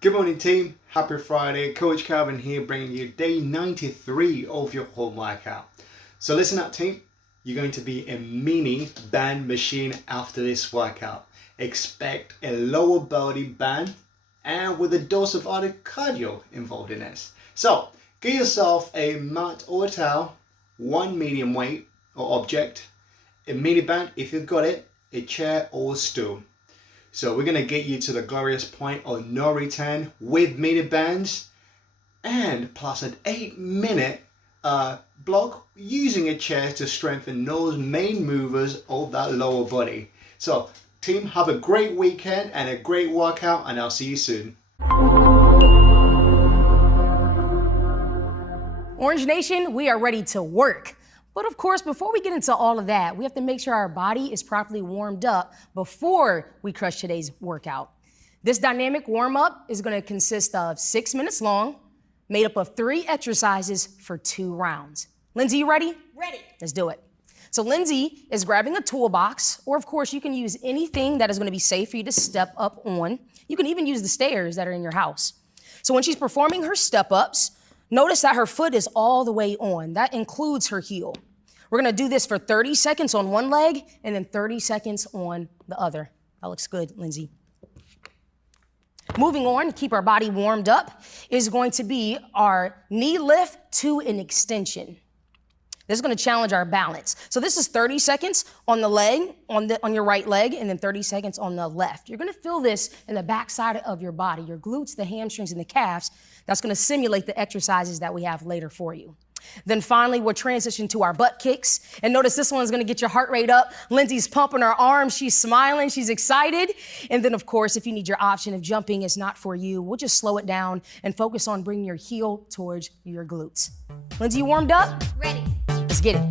Good morning, team. Happy Friday. Coach Calvin here, bringing you day 93 of your home workout. So listen up, team. You're going to be a mini band machine after this workout. Expect a lower body band and with a dose of other cardio involved in this. So get yourself a mat or a towel, one medium weight or object, a mini band if you've got it, a chair or stool. So we're gonna get you to the glorious point of no return with mini bands and plus an 8-minute block using a chair to strengthen those main movers of that lower body. So team, have a great weekend and a great workout, and I'll see you soon. Orange Nation, we are ready to work. But of course, before we get into all of that, we have to make sure our body is properly warmed up before we crush today's workout. This dynamic warm-up is going to consist of 6 minutes long, made up of 3 exercises for 2 rounds. Lindsay, you ready? Ready. Let's do it. So Lindsay is grabbing a toolbox, or of course you can use anything that is going to be safe for you to step up on. You can even use the stairs that are in your house. So when she's performing her step-ups, notice that her foot is all the way on. That includes her heel. We're gonna do this for 30 seconds on one leg and then 30 seconds on the other. That looks good, Lindsay. Moving on, to keep our body warmed up, is going to be our knee lift to an extension. This is gonna challenge our balance. So this is 30 seconds on the leg, on your right leg, and then 30 seconds on the left. You're gonna feel this in the back side of your body, your glutes, the hamstrings, and the calves. That's gonna simulate the exercises that we have later for you. Then finally, we'll transition to our butt kicks. And notice this one's gonna get your heart rate up. Lindsay's pumping her arms, she's smiling, she's excited. And then of course, if you need your option, if jumping is not for you, we'll just slow it down and focus on bringing your heel towards your glutes. Lindsay, you warmed up? Ready. Let's get it.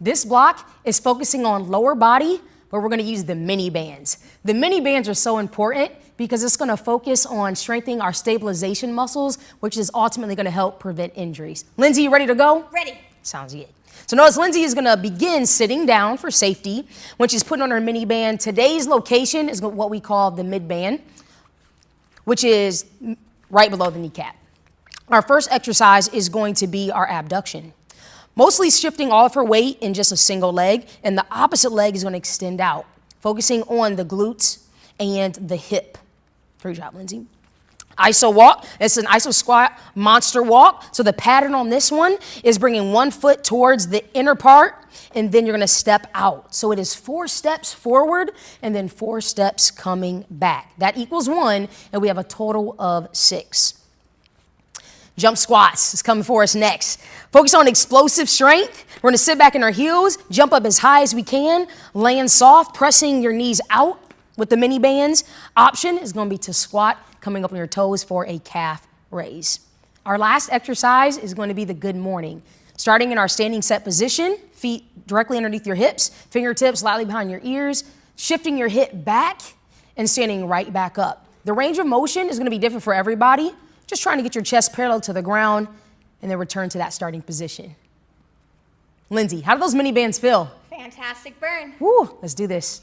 This block is focusing on lower body, but we're gonna use the mini bands. The mini bands are so important because it's gonna focus on strengthening our stabilization muscles, which is ultimately gonna help prevent injuries. Lindsay, you ready to go? Ready. Sounds good. So notice Lindsay is gonna begin sitting down for safety. When she's putting on her mini band, today's location is what we call the mid band, which is right below the kneecap. Our first exercise is going to be our abduction. Mostly shifting all of her weight in just a single leg, and the opposite leg is going to extend out, focusing on the glutes and the hip. Great job, Lindsay. Iso walk, it's an iso squat monster walk. So the pattern on this one is bringing one foot towards the inner part, and then you're gonna step out. So it is 4 steps forward and then 4 steps coming back. That equals 1, and we have a total of 6. Jump squats is coming for us next. Focus on explosive strength. We're gonna sit back in our heels, jump up as high as we can, land soft, pressing your knees out with the mini bands. Option is gonna be to squat, coming up on your toes for a calf raise. Our last exercise is going to be the good morning. Starting in our standing set position, feet directly underneath your hips, fingertips lightly behind your ears, shifting your hip back and standing right back up. The range of motion is going to be different for everybody. Just trying to get your chest parallel to the ground and then return to that starting position. Lindsay, how do those mini bands feel? Fantastic burn. Woo, let's do this.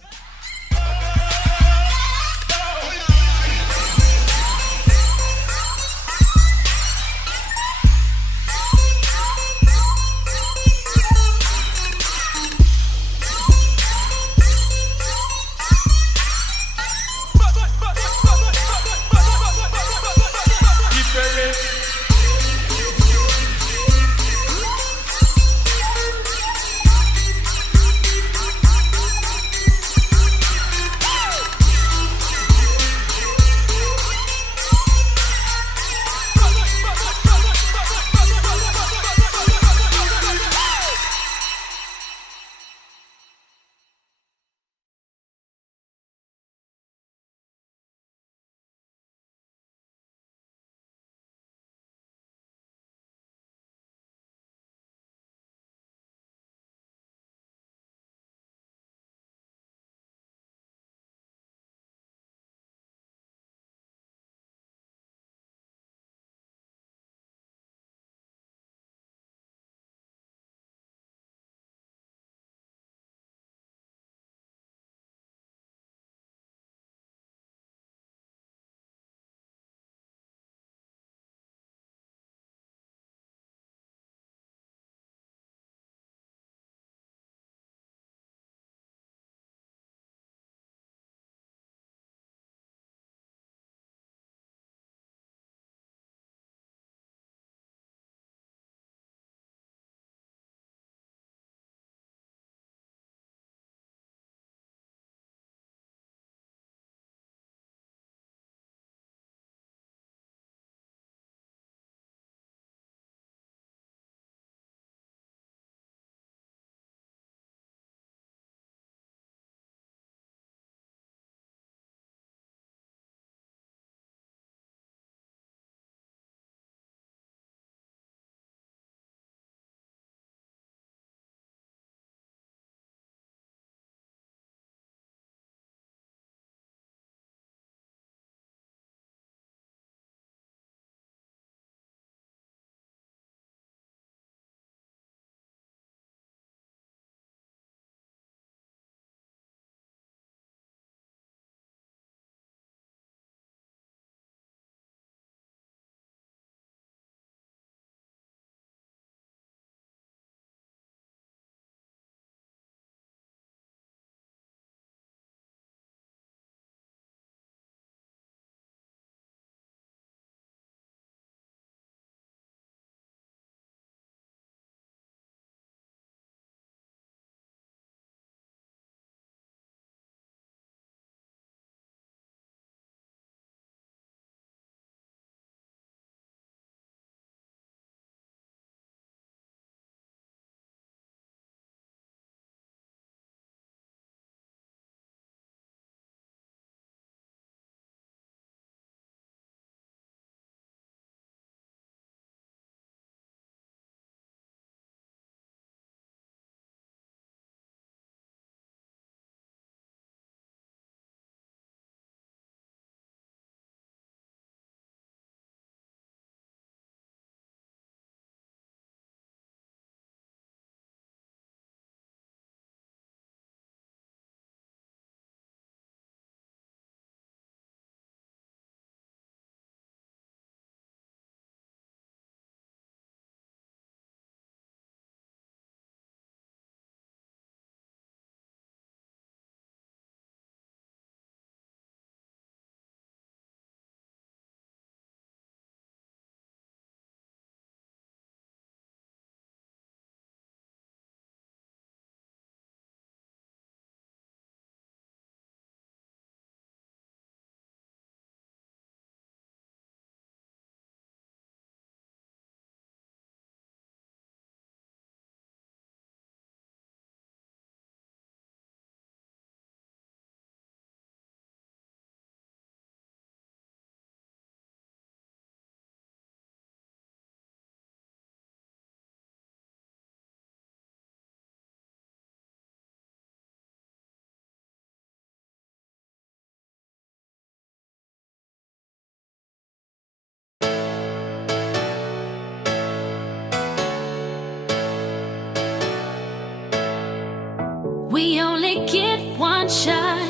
We only get one shot,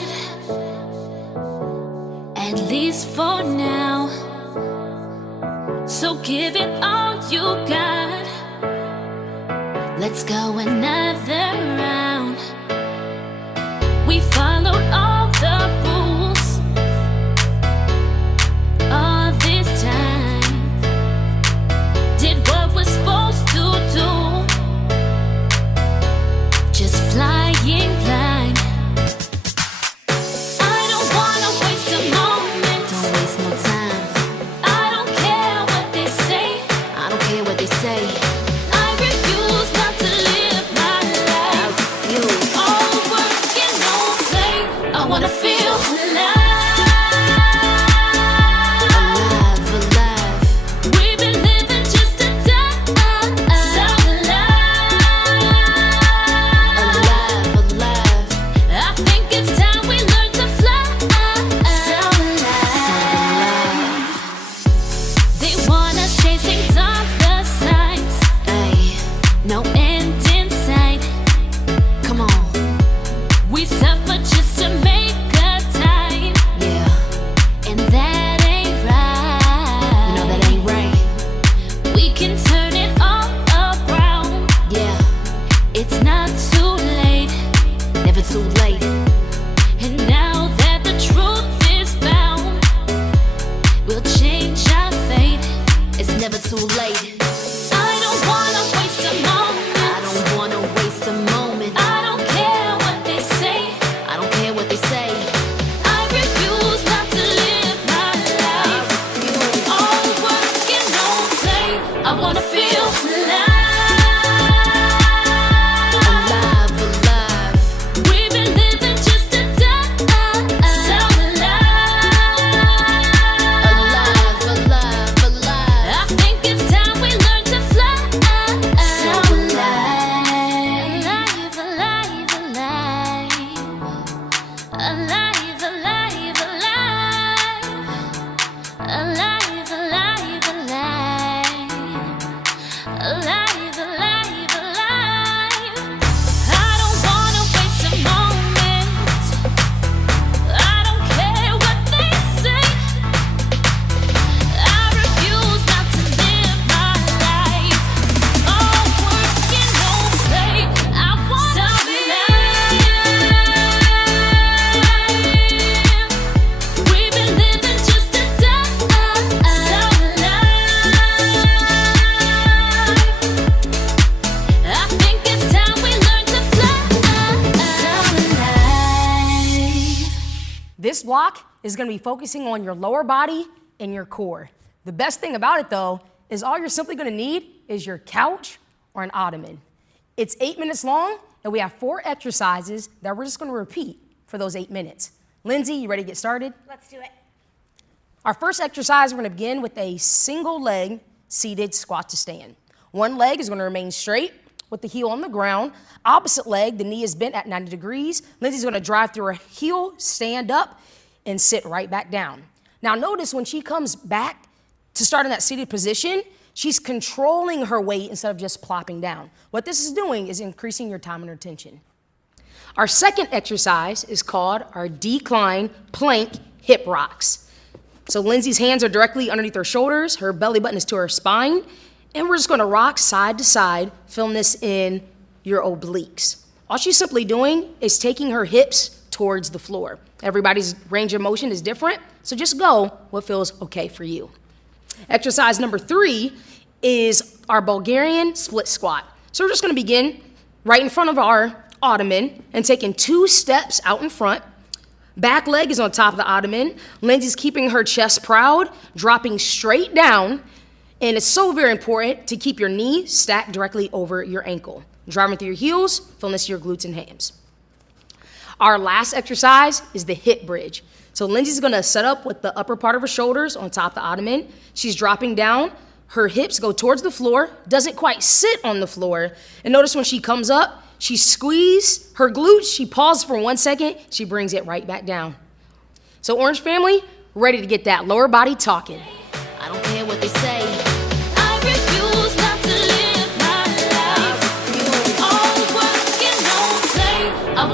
at least for now. So give it all you got. Let's go another round. We followed all the rules all this time. Did what we're supposed to do. Just flying blind. I don't wanna waste a moment. Don't waste no time. I don't care what they say. I don't care what they say. I refuse not to live my life. All work and no play. I wanna feel alive. Alive, alive. We've been living just to die. Sound alive. Alive, alive. I think it's time we learn to fly. Sound alive. They want us chasing dollar signs. Ay, No end in sight. come on. We suffer just to make a time. Yeah, And that ain't you right. know that ain't right. We can turn it all around. Yeah, It's not too late. never too late. And now that the truth is found, we'll change our fate. It's never too late. I don't wanna waste a moment. I don't wanna waste a moment. I don't care what they say. I don't care what they say. I refuse not to live my life. All work and no play. I wanna feel alive. Alive, alive. We've been living just to die. Sound alive. Alive, alive, alive. I think it's time we learn to fly. So alive, alive, alive, alive, alive, alive, alive, alive, alive, alive, alive, alive. I don't wanna waste a moment. I don't care what they say. I refuse not to live my life. All work and no play. I wanna live. We've been living just to die. Sound alive. I think it's time we learn to fly. Sound alive. This block is gonna be focusing on your lower body and your core. The best thing about it though is all you're simply gonna need is your couch or an ottoman. It's 8 minutes long and we have 4 exercises that we're just gonna repeat for those 8 minutes. Lindsay, you ready to get started? Let's do it. Our first exercise, we're gonna begin with a single leg seated squat to stand. One leg is gonna remain straight with the heel on the ground. Opposite leg, the knee is bent at 90 degrees. Lindsay's gonna drive through her heel, stand up, and sit right back down. Now notice when she comes back to start in that seated position, she's controlling her weight instead of just plopping down. What this is doing is increasing your time and her attention. Our second exercise is called our decline plank hip rocks. So Lindsay's hands are directly underneath her shoulders, her belly button is to her spine, and we're just gonna rock side to side, feeling this in your obliques. All she's simply doing is taking her hips towards the floor. Everybody's range of motion is different, so just go what feels okay for you. Exercise number 3 is our Bulgarian split squat. So we're just gonna begin right in front of our ottoman and taking 2 steps out in front. Back leg is on top of the ottoman. Lindsay's keeping her chest proud, dropping straight down. And it's so very important to keep your knee stacked directly over your ankle. Driving through your heels, feeling this to your glutes and hams. Our last exercise is the hip bridge. So Lindsay's gonna set up with the upper part of her shoulders on top of the ottoman. She's dropping down. Her hips go towards the floor, doesn't quite sit on the floor. And notice when she comes up, she squeezes her glutes, she pauses for 1 second, she brings it right back down. So Orange family, ready to get that lower body talking. I don't care what they say. I refuse not to live my life. All work and no play. I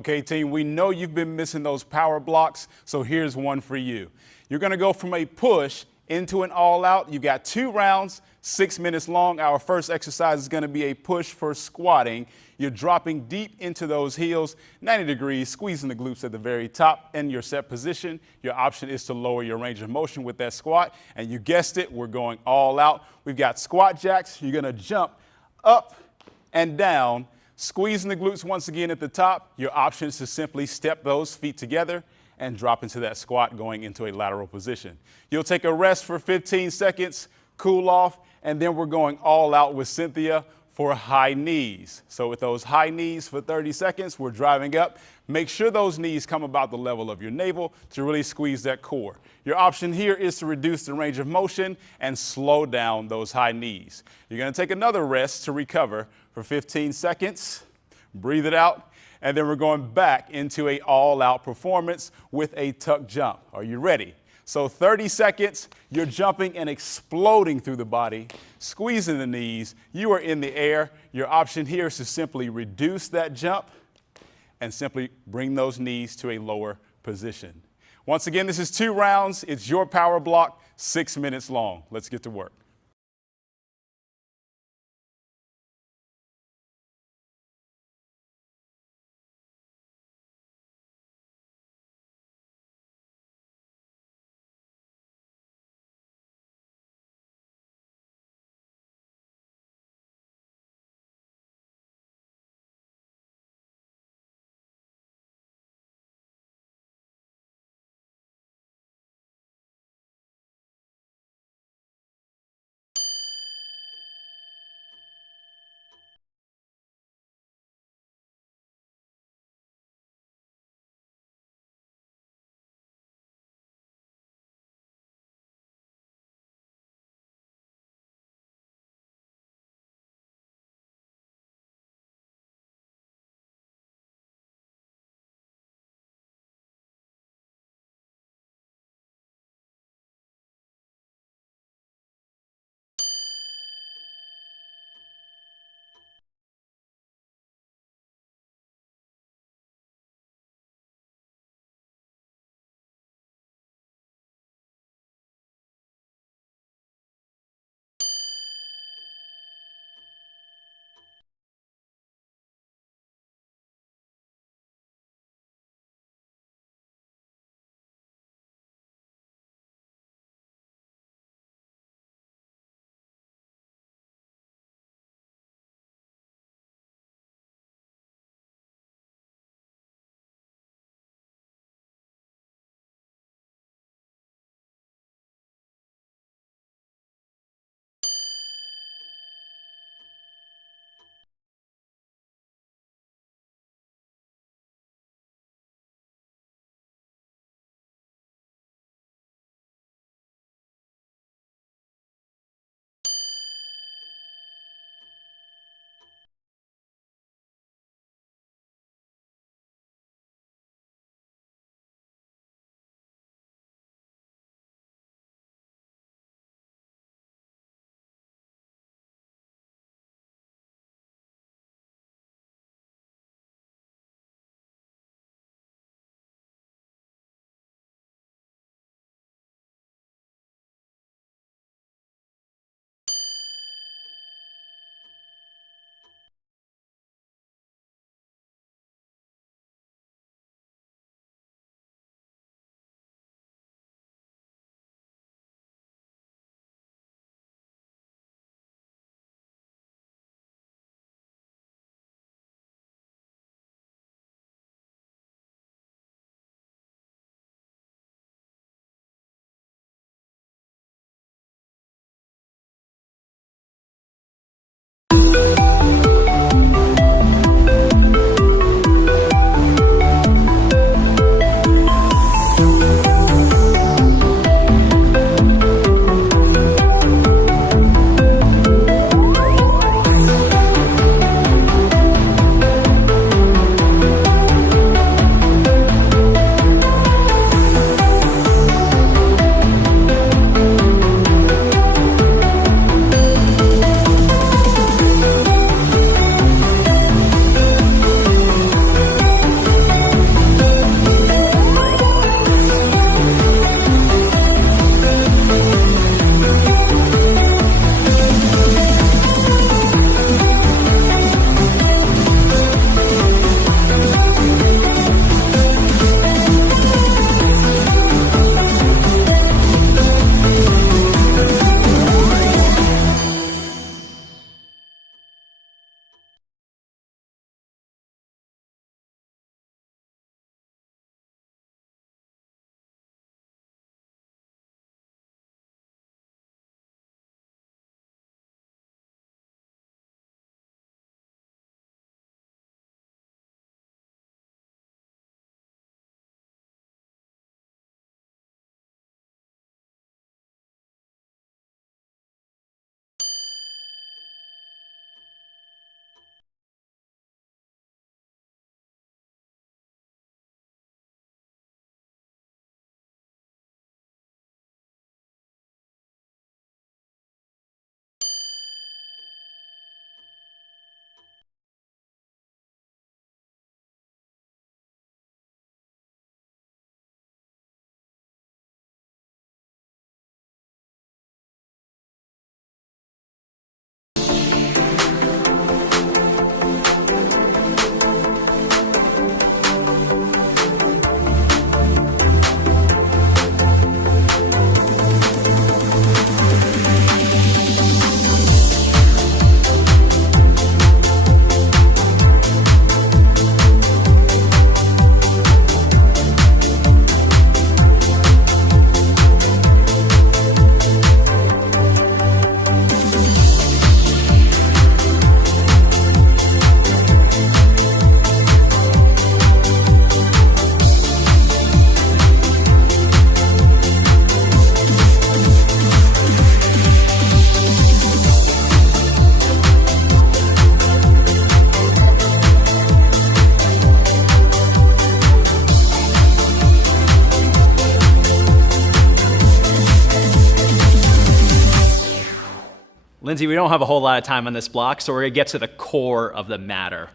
Okay, team, we know you've been missing those power blocks, so here's one for you. You're going to go from a push into an all-out. You got 2 rounds, 6 minutes long. Our first exercise is going to be a push for squatting. You're dropping deep into those heels, 90 degrees, squeezing the glutes at the very top in your set position. Your option is to lower your range of motion with that squat. And you guessed it, we're going all out. We've got squat jacks. You're going to jump up and down, squeezing the glutes once again at the top. Your option is to simply step those feet together and drop into that squat going into a lateral position. You'll take a rest for 15 seconds, cool off, and then we're going all out with Cynthia for high knees. So with those high knees for 30 seconds, we're driving up. Make sure those knees come about the level of your navel to really squeeze that core. Your option here is to reduce the range of motion and slow down those high knees. You're going to take another rest to recover for 15 seconds. Breathe it out. And then we're going back into a all-out performance with a tuck jump. Are you ready? So 30 seconds, you're jumping and exploding through the body, squeezing the knees. You are in the air. Your option here is to simply reduce that jump and simply bring those knees to a lower position. Once again, this is 2 rounds. It's your power block, 6 minutes long. Let's get to work. Lindsay, we don't have a whole lot of time on this block, so we're going to get to the core of the matter.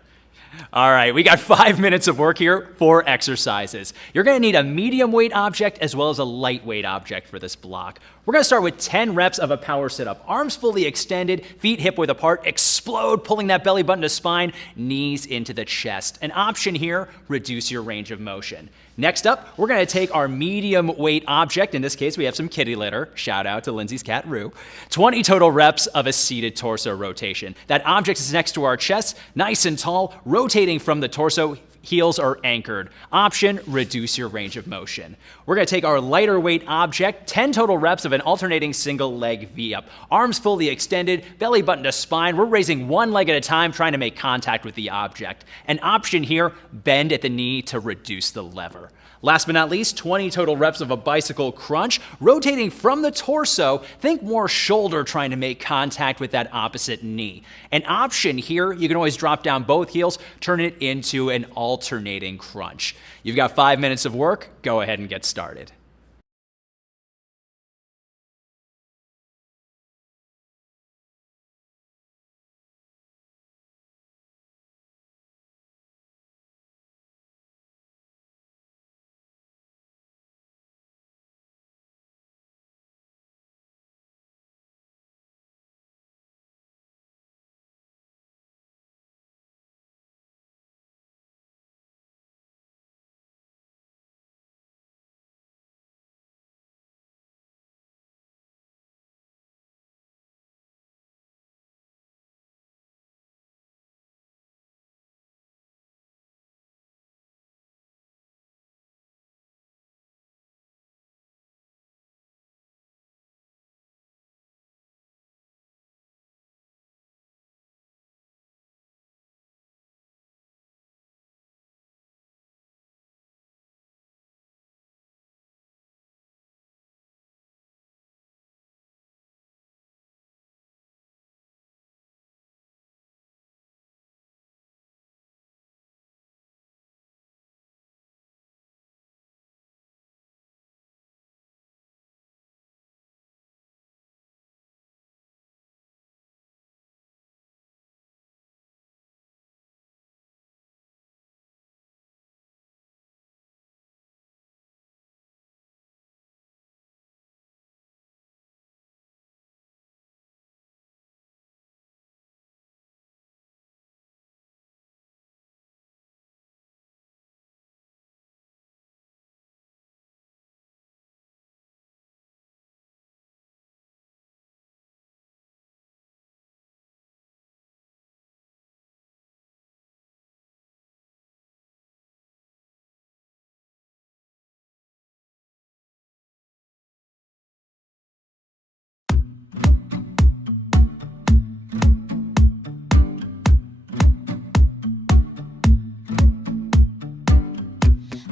All right, we got 5 minutes of work here, 4 exercises. You're going to need a medium weight object as well as a lightweight object for this block. We're going to start with 10 reps of a power sit-up. Arms fully extended, feet hip-width apart, explode, pulling that belly button to spine, knees into the chest. An option here, reduce your range of motion. Next up, we're going to take our medium weight object. In this case, we have some kitty litter. Shout out to Lindsay's cat, Rue. 20 total reps of a seated torso rotation. That object is next to our chest, nice and tall, rotating from the torso. Heels are anchored. Option, reduce your range of motion. We're going to take our lighter weight object, 10 total reps of an alternating single leg V-up. Arms fully extended, belly button to spine. We're raising one leg at a time, trying to make contact with the object. An option here, bend at the knee to reduce the lever. Last but not least, 20 total reps of a bicycle crunch, rotating from the torso. Think more shoulder, trying to make contact with that opposite knee. An option here, you can always drop down both heels, turn it into an alternating crunch. You've got 5 minutes of work. Go ahead and get started.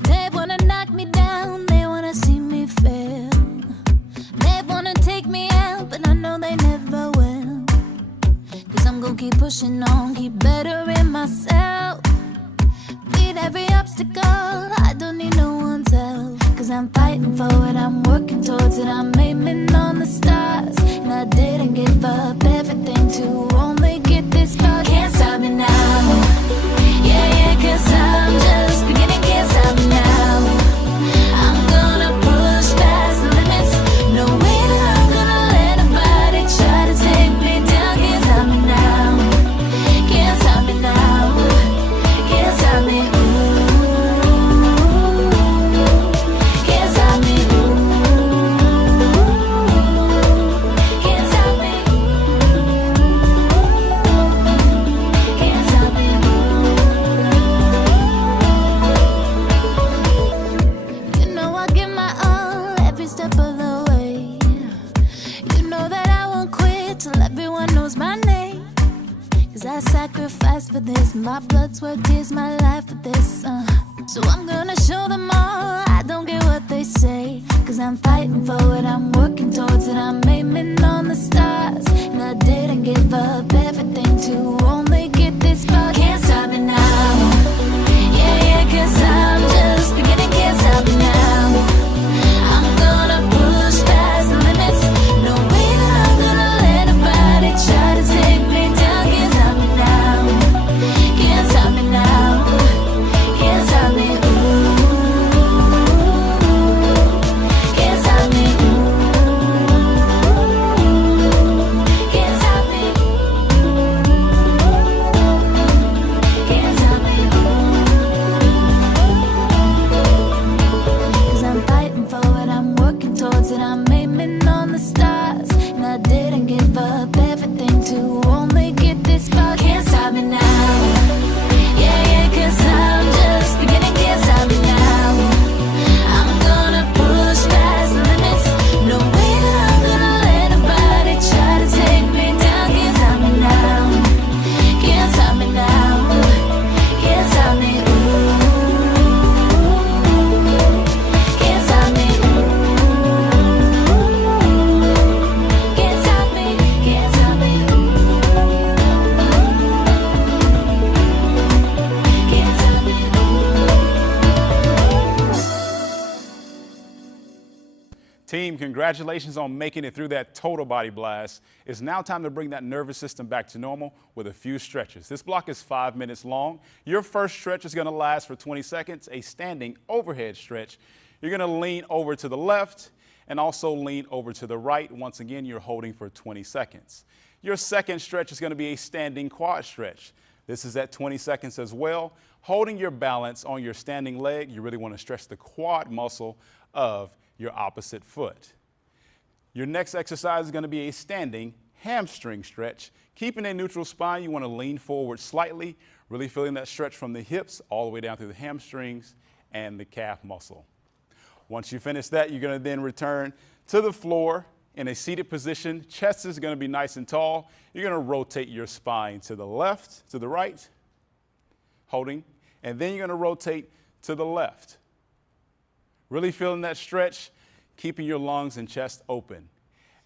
They wanna knock me down, they wanna see me fail. They wanna take me out, but I know they never will. Cause I'm gonna keep pushing on, keep bettering myself. Beat every obstacle, I don't need no one's help. Cause I'm fighting for it, I'm working towards it, I'm aiming on the stars. And I didn't give up everything to only get this far. Can't stop me now. Yeah, yeah, cause I'm just beginning, can't stop me now. I'm gonna push past the limits. No way that I'm gonna let nobody try to take me down. Can't stop me now. Can't stop me now. Can't stop me. Ooh. Can't stop me. Ooh. Can't stop me. Can't stop me. You know I give my all every step of the way. You know that I won't quit till everyone knows my name. Cause I sacrificed for this, my blood, sweat, tears, my life for this. So I'm gonna show them all, I don't care what they say. Cause I'm fighting for it, I'm working towards it, I'm aiming on the stars. And I didn't give up everything to only get this far. Can't stop me now. Yeah, yeah, cause I'm just beginning, can't stop me now. I'm gonna push past the limits. No way that I'm gonna let nobody try Team, congratulations on making it through that total body blast. It's now time to bring that nervous system back to normal with a few stretches. This block is 5 minutes long. Your first stretch is going to last for 20 seconds, a standing overhead stretch. You're going to lean over to the left and also lean over to the right. Once again, you're holding for 20 seconds. Your second stretch is going to be a standing quad stretch. This is at 20 seconds as well. Holding your balance on your standing leg, you really want to stretch the quad muscle of your opposite foot. Your next exercise is going to be a standing hamstring stretch. Keeping a neutral spine, you want to lean forward slightly, really feeling that stretch from the hips all the way down through the hamstrings and the calf muscle. Once you finish that, you're going to then return to the floor in a seated position. Chest is going to be nice and tall. You're going to rotate your spine to the left, to the right, holding, and then you're going to rotate to the left. Really feeling that stretch, keeping your lungs and chest open.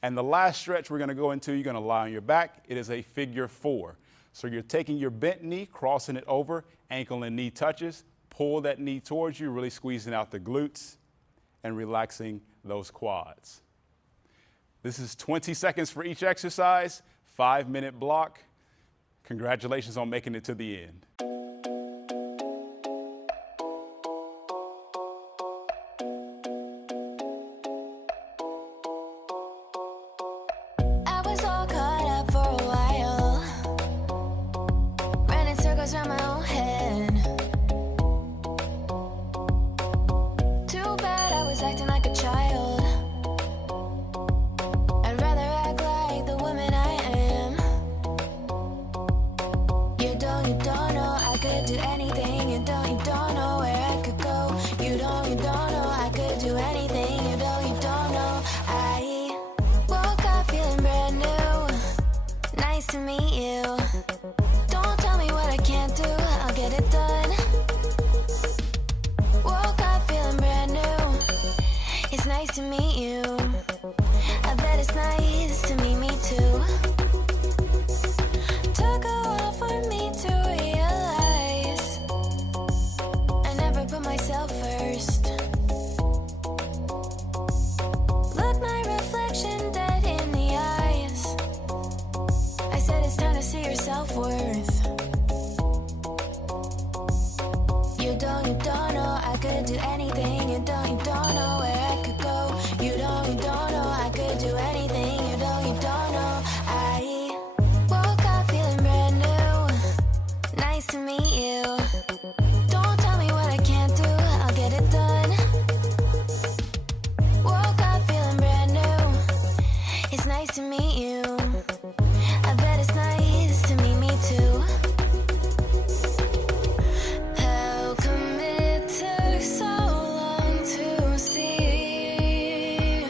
And the last stretch we're going to go into, you're going to lie on your back. It is a figure 4. So you're taking your bent knee, crossing it over, ankle and knee touches, pull that knee towards you, really squeezing out the glutes and relaxing those quads. This is 20 seconds for each exercise, 5-minute block. Congratulations on making it to the end. I was all caught up for a while, running circles around my own head. Too bad I was acting like a child. I'd rather act like the woman I am. You don't know I could do anything. You don't know where I could go. You don't know I could do anything. You don't know I woke up feeling brand new. Nice to meet you. Don't tell me what I can't do, I'll get it done. Woke up feeling brand new. It's nice to meet you. I bet it's nice to meet me too. Took a while for me to realize I never put myself first. Look my reflection dead in the eyes. I said it's time to see your self-worth. You don't know I could do anything. You don't know where I could go. You don't know I could do anything. You don't know I woke up feeling brand new. Nice to meet you. Don't tell me what I can't do, I'll get it done. Woke up feeling brand new. It's nice to meet you. I bet it's nice to meet me too. How come it took so long to see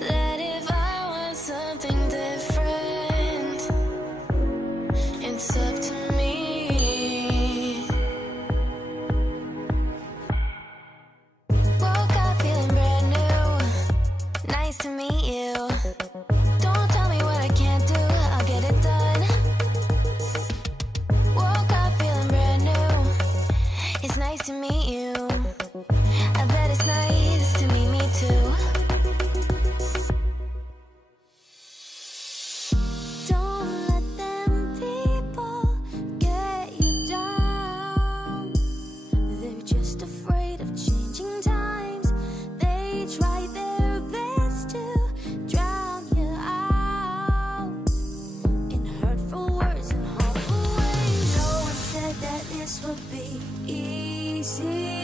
that if I want something different, it's up to me. Woke up feeling brand new. Nice to meet you. Don't tell me what I can't do, I'll get it done. Woke up feeling brand new. It's nice to meet you. I bet it's nice to meet me too. Don't let them people get you down. They're just afraid of changing times. They try their best to drown you out in hurtful words and harmful ways. No one said that this would be easy.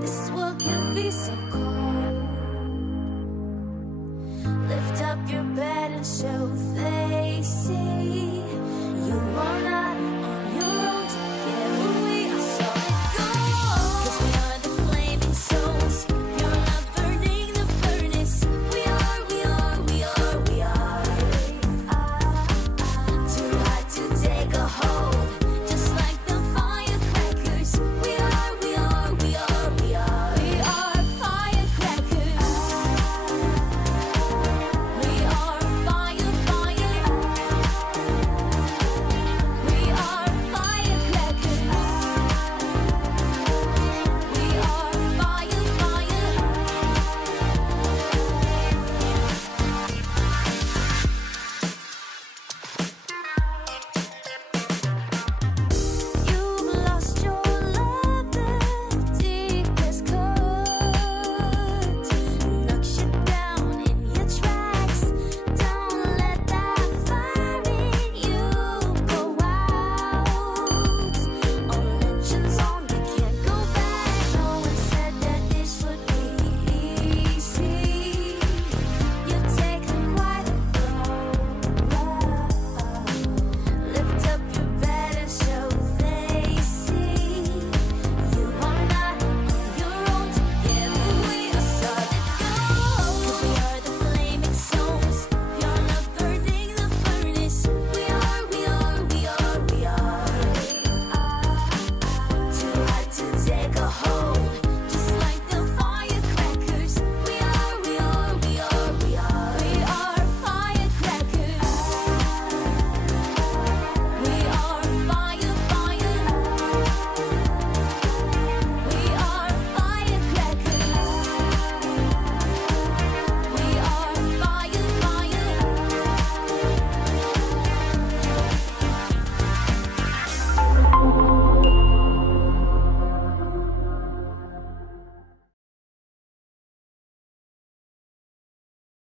This world can be so cold.